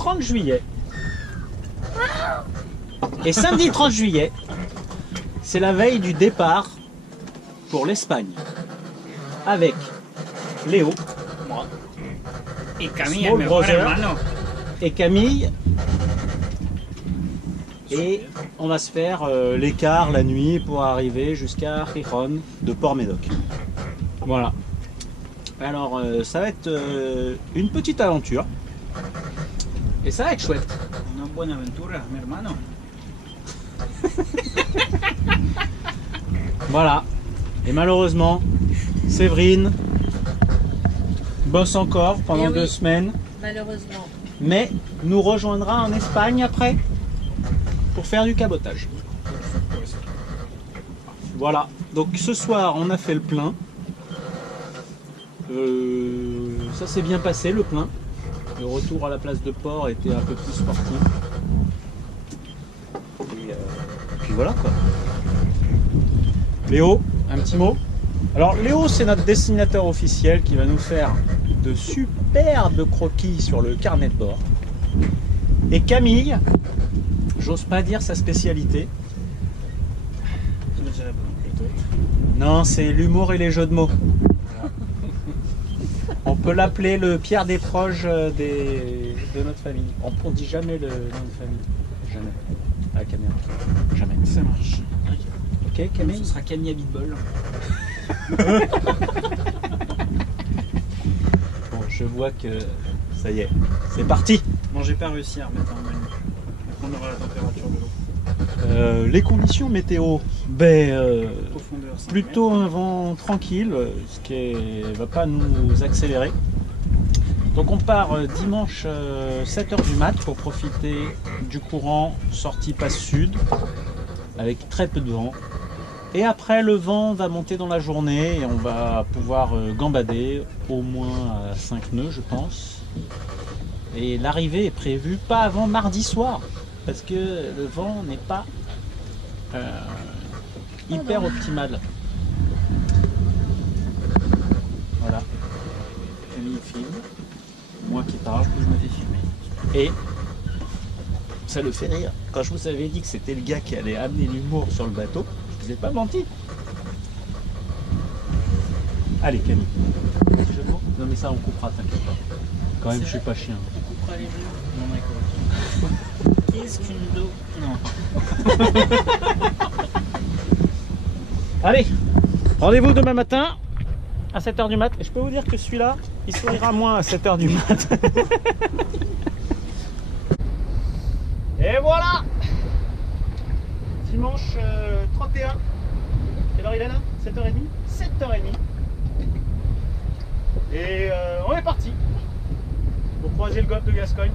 30 juillet. Et samedi 30 juillet, c'est la veille du départ pour l'Espagne. Avec Léo, moi, Y Camille, Small el mejor brother. hermano. et Camille. Et on va se faire l'écart la nuit pour arriver jusqu'à Gijón de Port-Médoc. Voilà. Alors ça va être une petite aventure. Et ça va être chouette. Una buena aventura, mi hermano. Voilà. Et malheureusement, Séverine bosse encore pendant Eh oui. 2 semaines. Malheureusement. Mais nous rejoindra en Espagne après pour faire du cabotage. Voilà, donc ce soir on a fait le plein. Ça s'est bien passé le plein. Le retour à la place de port était un peu plus sportif. Et puis voilà quoi. Léo, un petit mot. Alors Léo c'est notre dessinateur officiel qui va nous faire de superbes croquis sur le carnet de bord. Et Camille, j'ose pas dire sa spécialité. Non, c'est l'humour et les jeux de mots. On peut l'appeler le Pierre Desproges de notre famille. On dit jamais le nom de famille. Jamais. À la caméra. Jamais. Ça marche. Ok, Camille. Ce sera Camille Abitbol. Bon, je vois que ça y est. C'est parti. Bon, j'ai pas réussi à remettre un menu. Donc on aura la température de l'eau. Les conditions météo. Ben, Profondeur 5 plutôt un vent tranquille, ce qui va pas nous accélérer. Donc on part dimanche 7h du mat pour profiter du courant sortie passe sud avec très peu de vent. Et après le vent va monter dans la journée et on va pouvoir gambader au moins à 5 nœuds je pense. Et l'arrivée est prévue pas avant mardi soir parce que le vent n'est pas hyper optimal. Voilà. Camille filme, moi qui parle, Je me fais filmer. et ça le fait rire. Quand je vous avais dit que c'était le gars qui allait amener l'humour sur le bateau, je vous ai pas menti. Allez Camille. Jeu de mots ? Non mais ça on coupera, t'inquiète pas. Quand même je suis pas chien. On coupera les jeux. Non, d'accord. Qu'est-ce qu'une dos? Non. Allez, rendez-vous demain matin à 7h du mat. Et je peux vous dire que celui-là, il sourira moins à 7h du mat. Et voilà, dimanche 31. Quelle heure il est là? 7h30 7h30. Et on est parti pour croiser le golfe de Gascogne.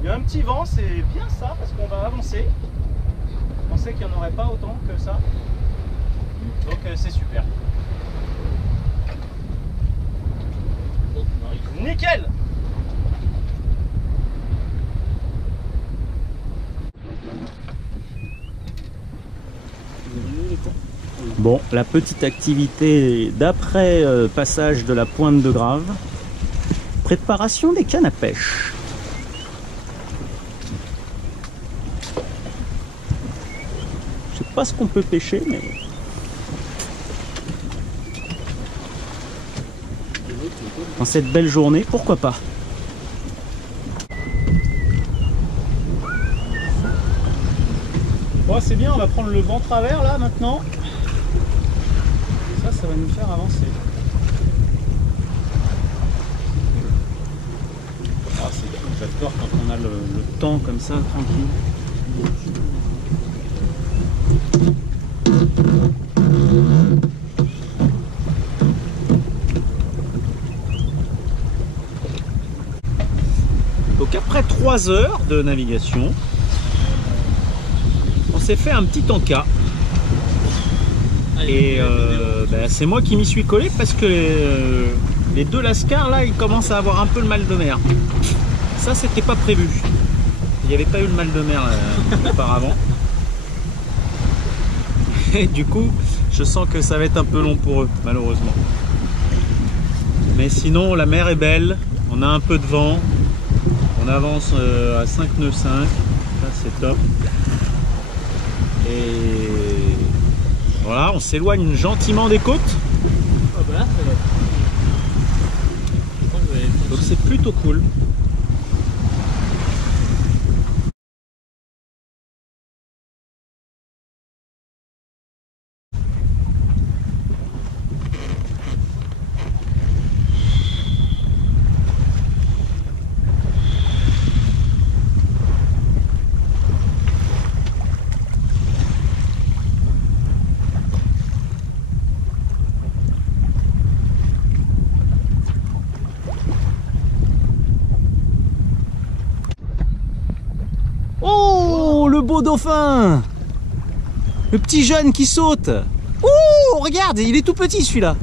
Il y a un petit vent, c'est bien ça, parce qu'on va avancer. Je pensais qu'il n'y en aurait pas autant que ça. Donc c'est super. Nickel! Bon, la petite activité d'après passage de la pointe de Grave. Préparation des cannes à pêche. Je sais pas ce qu'on peut pêcher, mais... dans cette belle journée, pourquoi pas? Bon, c'est bien, on va prendre le vent travers là maintenant. Ça va nous faire avancer. Ah, c'est cool, j'adore quand on a le temps comme ça, tranquille. Donc après 3 heures de navigation, on s'est fait un petit encas. Et c'est moi qui m'y suis collé parce que les deux lascars là ils commencent à avoir un peu le mal de mer. Ça c'était pas prévu. Il n'y avait pas eu le mal de mer auparavant. Et du coup je sens que ça va être un peu long pour eux malheureusement. Mais sinon la mer est belle, On a un peu de vent. On avance à 5 nœuds 5. Ça c'est top. Et voilà, on s'éloigne gentiment des côtes. Ah bah là, ça va. Je crois que vous allez Donc c'est plutôt cool. Oh, le beau dauphin! Le petit jeune qui saute! Oh, regarde, il est tout petit celui-là!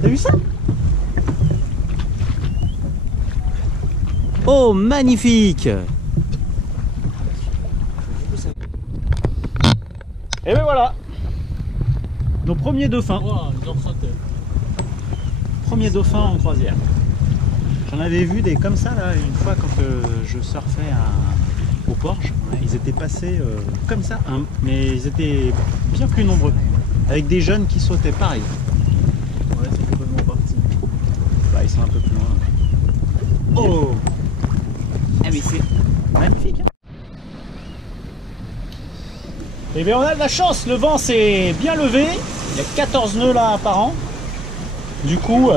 T'as vu ça? Oh, magnifique! Et ben voilà! Nos premiers dauphins. Wow, ils ont sauté. Premier dauphin en croisière. J'en avais vu des comme ça là une fois quand je surfais au Porge. Ouais, ils étaient passés comme ça, hein, mais ils étaient bien plus nombreux. Avec des jeunes qui sautaient pareil. Ouais, c'est complètement parti. Bah, ils sont un peu plus loin. Oh! Ah mais c'est magnifique. Hein. Eh bien on a de la chance, le vent s'est bien levé. Il y a 14 nœuds là apparents. Du coup,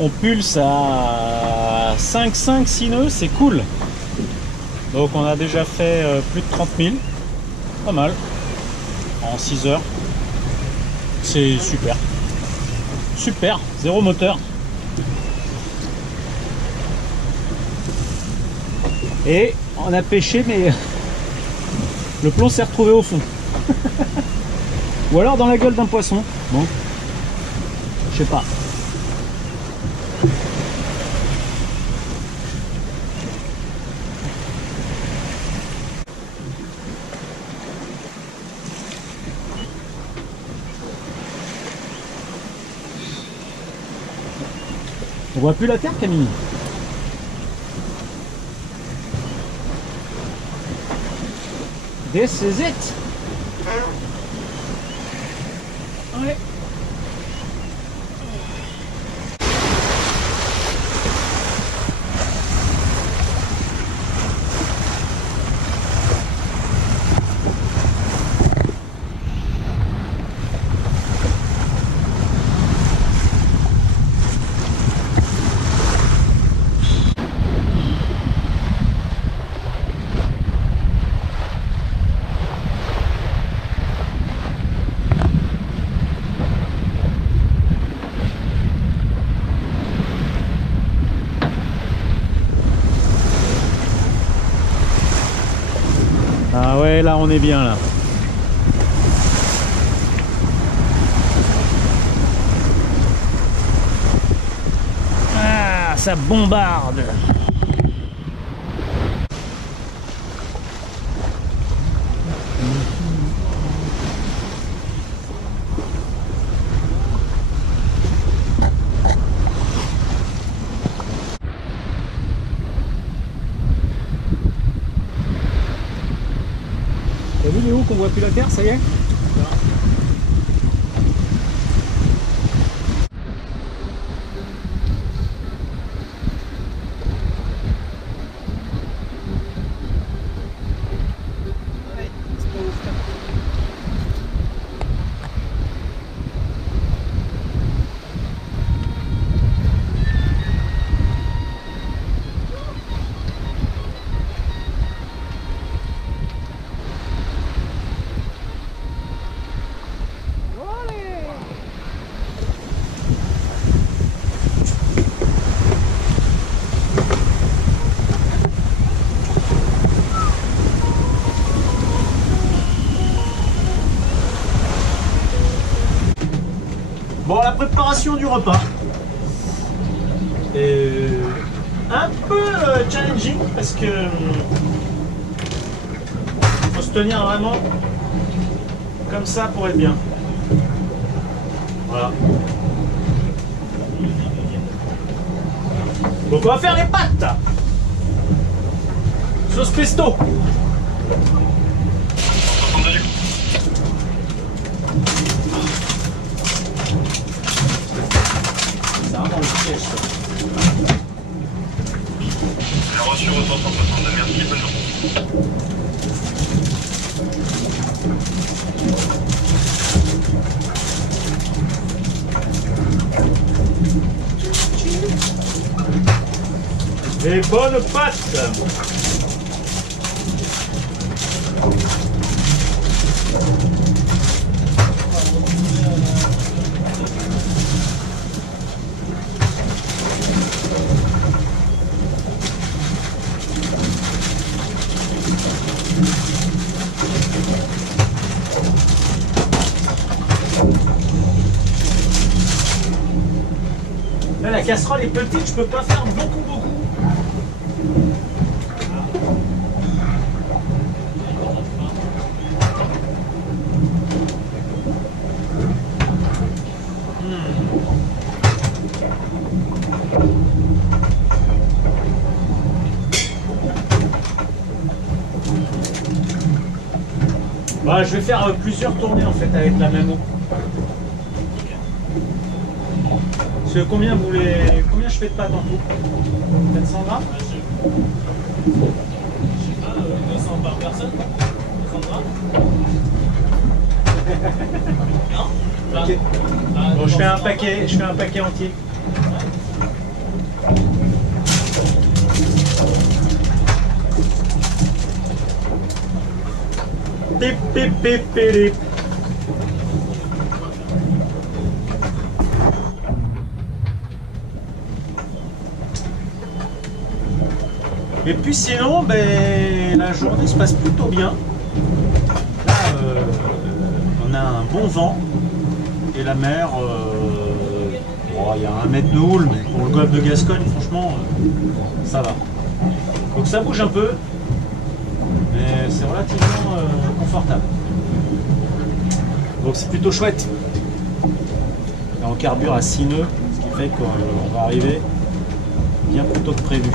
on pulse à 5-6 nœuds, c'est cool. Donc on a déjà fait plus de 30 000. Pas mal. En 6 heures. C'est super. Super, zéro moteur. Et on a pêché, mais le plomb s'est retrouvé au fond. Ou alors dans la gueule d'un poisson. Bon, je sais pas. On voit plus la terre, Camille. This is it. Ouais. Ah ouais, là on est bien là. Ah, ça bombarde. T'as vu Léo qu'on voit plus la terre, ça y est? Bon, la préparation du repas est un peu challenging parce que faut se tenir vraiment comme ça pour être bien. Voilà. Donc on va faire les pâtes. Sauce pesto. C'est vraiment le piège ça. J'ai reçu au 362, merci, bonne journée. Les bonnes pâtes. Là, la casserole est petite, je peux pas faire beaucoup. Bah, je vais faire plusieurs tournées en fait avec la même eau. Parce que combien je fais de pâtes en tout? 400 grammes? Je sais pas, 200 par personne? 200 grammes? Non? Ok. Bon, je fais un paquet entier. Pip pip pip pip. Et puis sinon, ben, la journée se passe plutôt bien. Là, on a un bon vent et la mer, il y a 1 mètre de houle, mais pour le golfe de Gascogne, franchement, ça va. Donc ça bouge un peu, mais c'est relativement confortable. Donc c'est plutôt chouette. Là, on carbure à 6 nœuds, ce qui fait qu'on va arriver bien plus tôt que prévu.